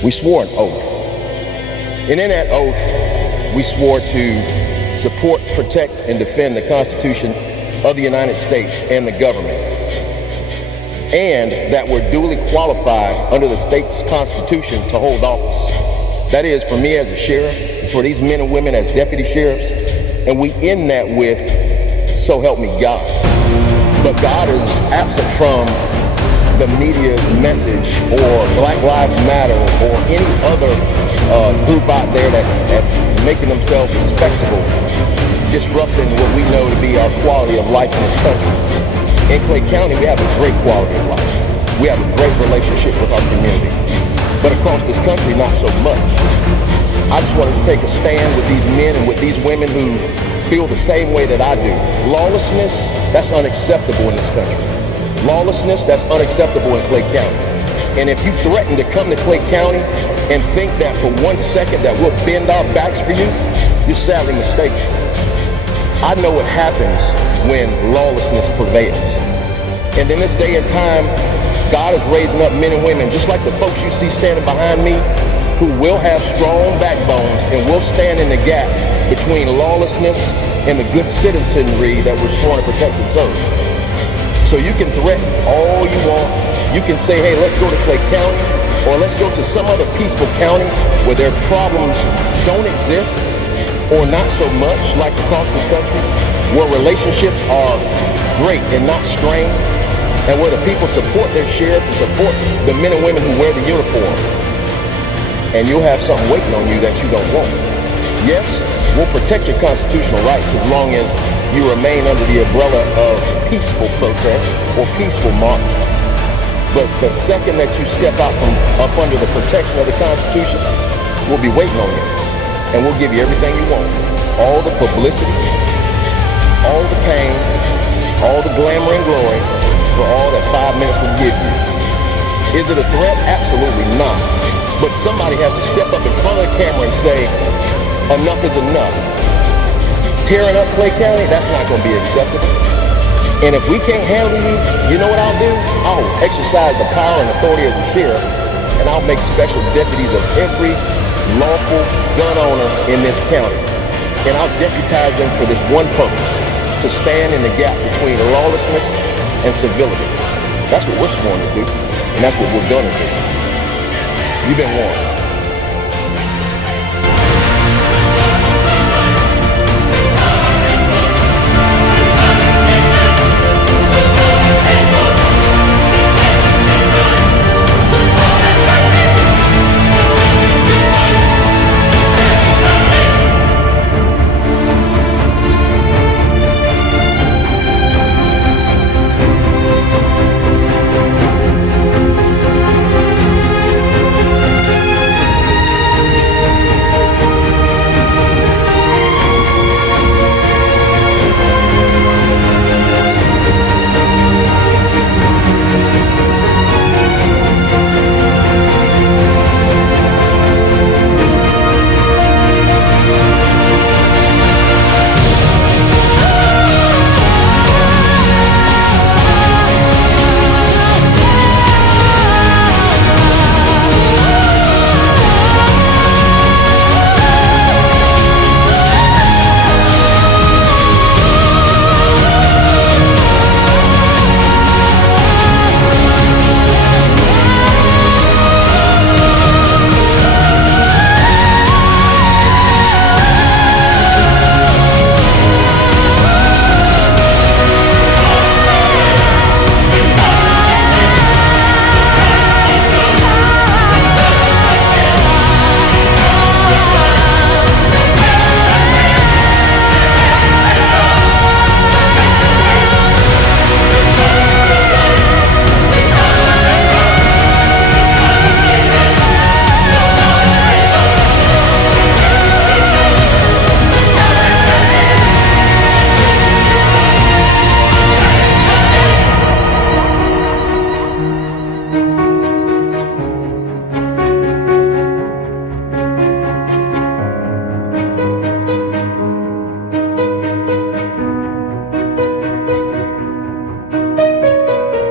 We swore an oath. And in that oath, we swore to support, protect, and defend the Constitution of the United States and the government. And that we're duly qualified under the state's constitution to hold office. That is, for me as a sheriff, for these men and women as deputy sheriffs, and we end that with, so help me God. But God is absent from the media's message or Black Lives Matter or any other group out there that's making themselves a spectacle, disrupting what we know to be our quality of life in this country. In Clay County, we have a great quality of life. We have a great relationship with our community. But across this country, not so much. I just wanted to take a stand with these men and with these women who feel the same way that I do. Lawlessness, that's unacceptable in this country. Lawlessness, that's unacceptable in Clay County. And if you threaten to come to Clay County and think that for 1 second that we'll bend our backs for you, you're sadly mistaken. I know what happens when lawlessness prevails. And in this day and time, God is raising up men and women, just like the folks you see standing behind me, who will have strong backbones and will stand in the gap between lawlessness and the good citizenry that we're sworn to protect and serve. So you can threaten all you want. You can say, hey, let's go to Clay County, or let's go to some other peaceful county where their problems don't exist, or not so much like across this country, where relationships are great and not strained, and where the people support their sheriff and support the men and women who wear the uniform. And you'll have something waiting on you that you don't want. Yes, we'll protect your constitutional rights as long as you remain under the umbrella of peaceful protest or peaceful march. But the second that you step out from up under the protection of the Constitution, we'll be waiting on you. And we'll give you everything you want. All the publicity, all the pain, all the glamour and glory for all that 5 minutes will give you. Is it a threat? Absolutely not. But somebody has to step up in front of the camera and say, enough is enough. Tearing up Clay County, that's not going to be acceptable. And if we can't handle you, you know what I'll do? I'll exercise the power and authority as a sheriff, and I'll make special deputies of every lawful gun owner in this county. And I'll deputize them for this one purpose, to stand in the gap between lawlessness and civility. That's what we're sworn to do, and that's what we're gonna do. You've been warned.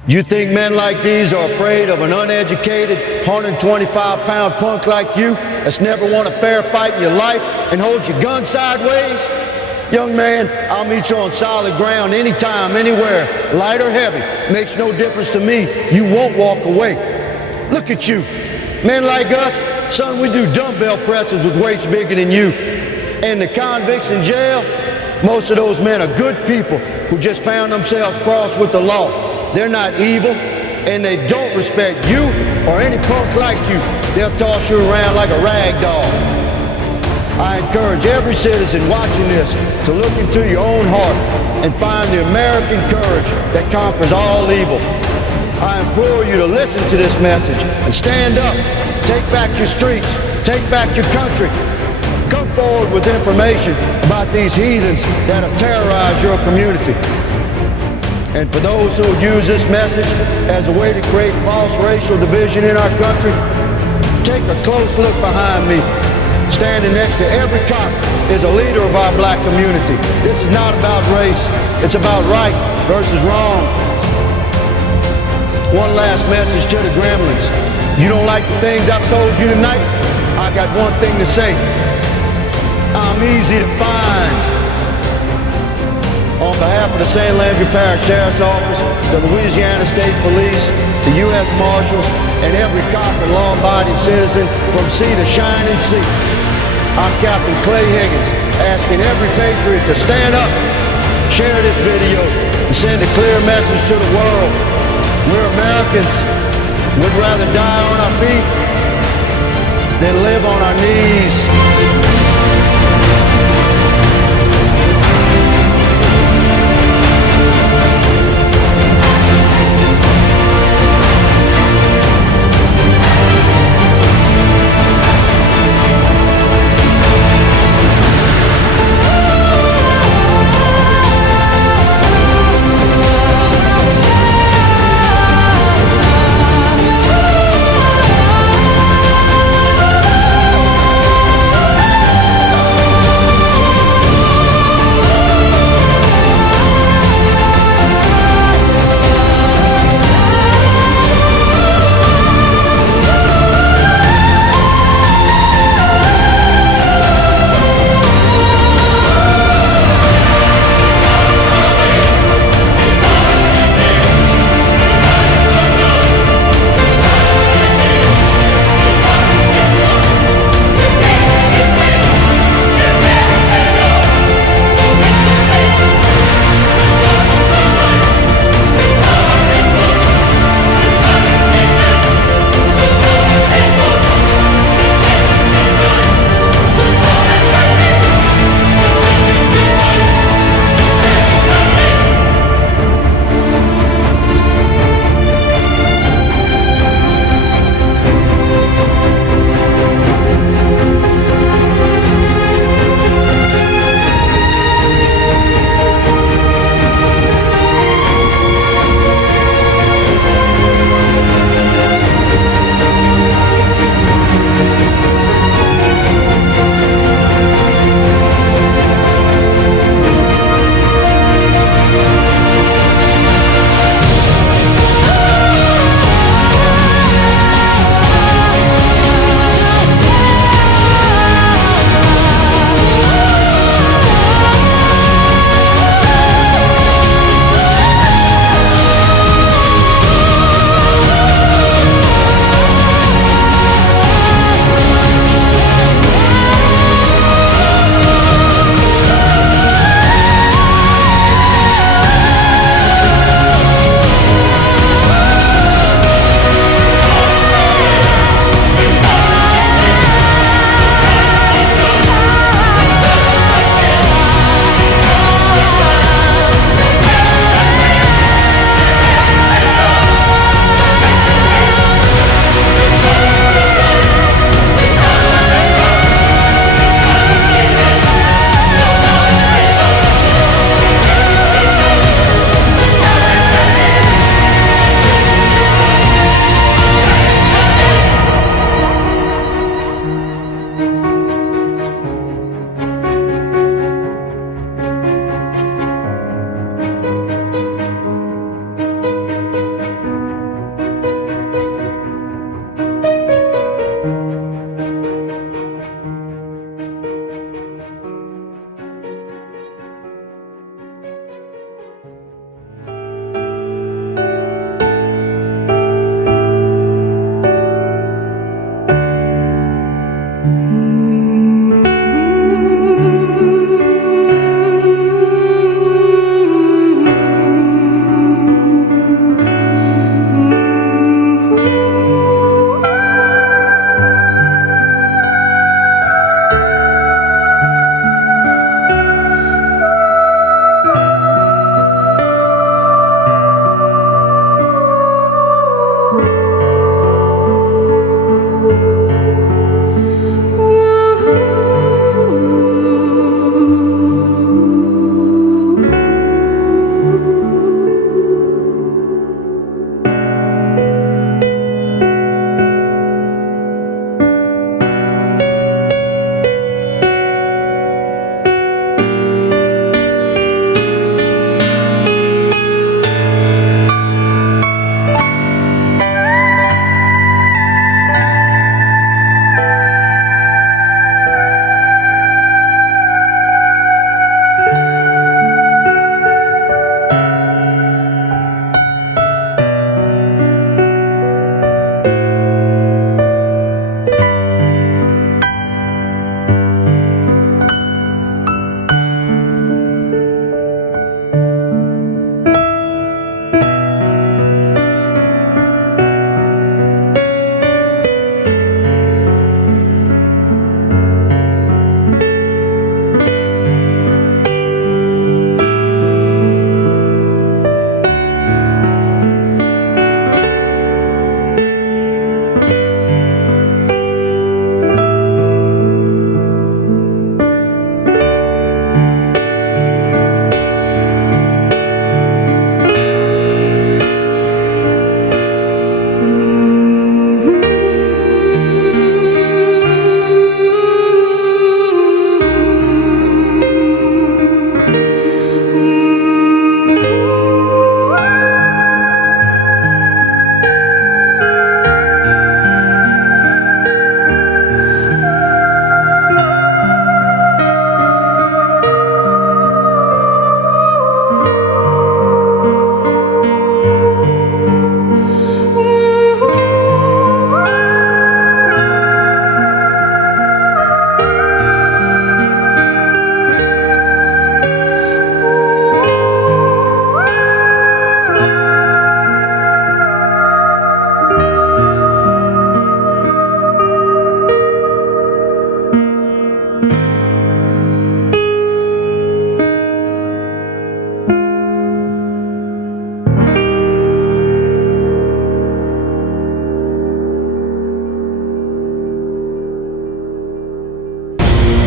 You think men like these are afraid of an uneducated, 125-pound punk like you that's never won a fair fight in your life and holds your gun sideways? Young man, I'll meet you on solid ground anytime, anywhere, light or heavy. Makes no difference to me. You won't walk away. Look at you. Men like us, son, we do dumbbell presses with weights bigger than you. And the convicts in jail, most of those men are good people who just found themselves crossed with the law. They're not evil, and they don't respect you or any punk like you. They'll toss you around like a rag doll. I encourage every citizen watching this to look into your own heart and find the American courage that conquers all evil. I implore you to listen to this message and stand up. Take back your streets. Take back your country. Come forward with information about these heathens that have terrorized your community. And for those who use this message as a way to create false racial division in our country, take a close look behind me. Standing next to every cop is a leader of our black community. This is not about race. It's about right versus wrong. One last message to the gremlins. You don't like the things I've told you tonight? I got one thing to say. I'm easy to find. On behalf of the St. Landry Parish Sheriff's Office, the Louisiana State Police, the U.S. Marshals, and every cop and law-abiding citizen from sea to shining sea, I'm Captain Clay Higgins, asking every patriot to stand up, share this video, and send a clear message to the world. We're Americans. We'd rather die on our feet than live on our knees.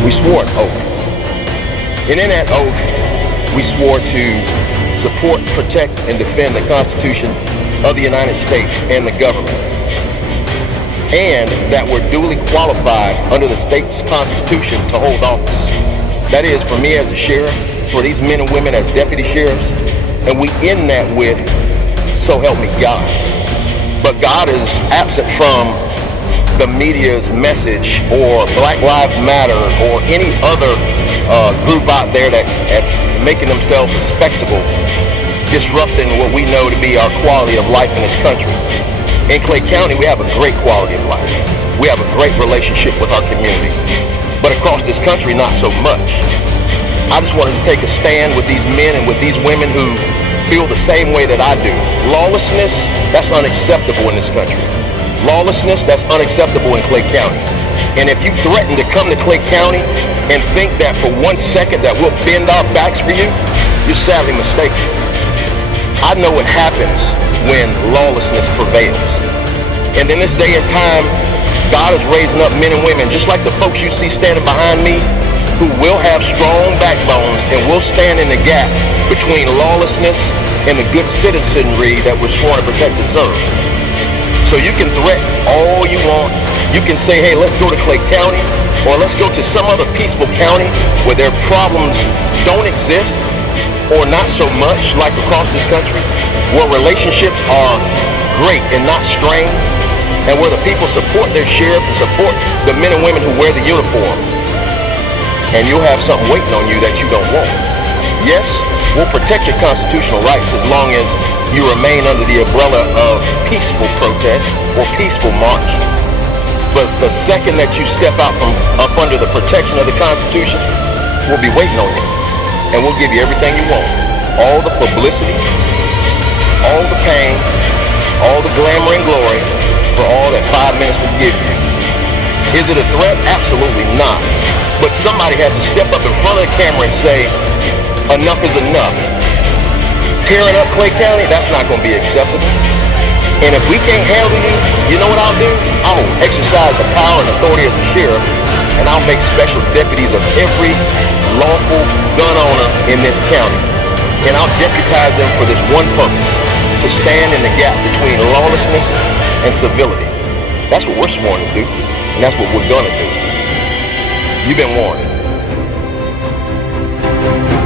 we swore an oath. And in that oath, we swore to support, protect, and defend the Constitution of the United States and the government. And that we're duly qualified under the state's constitution to hold office. That is, for me as a sheriff, for these men and women as deputy sheriffs, and we end that with, so help me God. But God is absent from the media's message or Black Lives Matter or any other group out there that's making themselves a spectacle, disrupting what we know to be our quality of life in this country. In Clay County, we have a great quality of life. We have a great relationship with our community. But across this country, not so much. I just wanted to take a stand with these men and with these women who feel the same way that I do. Lawlessness, that's unacceptable in this country. Lawlessness, that's unacceptable in Clay County. And if you threaten to come to Clay County and think that for 1 second that we'll bend our backs for you, you're sadly mistaken. I know what happens when lawlessness prevails. And in this day and time, God is raising up men and women, just like the folks you see standing behind me, who will have strong backbones and will stand in the gap between lawlessness and the good citizenry that we're sworn to protect and serve. So you can threaten all you want. You can say, hey, let's go to Clay County, or let's go to some other peaceful county where their problems don't exist, or not so much like across this country, where relationships are great and not strained, and where the people support their sheriff and support the men and women who wear the uniform. And you'll have something waiting on you that you don't want. Yes, we'll protect your constitutional rights as long as you remain under the umbrella of peaceful protest or peaceful march. But the second that you step out from up under the protection of the Constitution, we'll be waiting on you. And we'll give you everything you want. All the publicity, all the pain, all the glamour and glory for all that 5 minutes will give you. Is it a threat? Absolutely not. But somebody has to step up in front of the camera and say, enough is enough. Tearing up Clay County, that's not going to be acceptable. And if we can't handle you, you know what I'll do? I'll exercise the power and authority of the sheriff, and I'll make special deputies of every lawful gun owner in this county. And I'll deputize them for this one purpose, to stand in the gap between lawlessness and civility. That's what we're sworn to do, and that's what we're gonna do. You've been warned.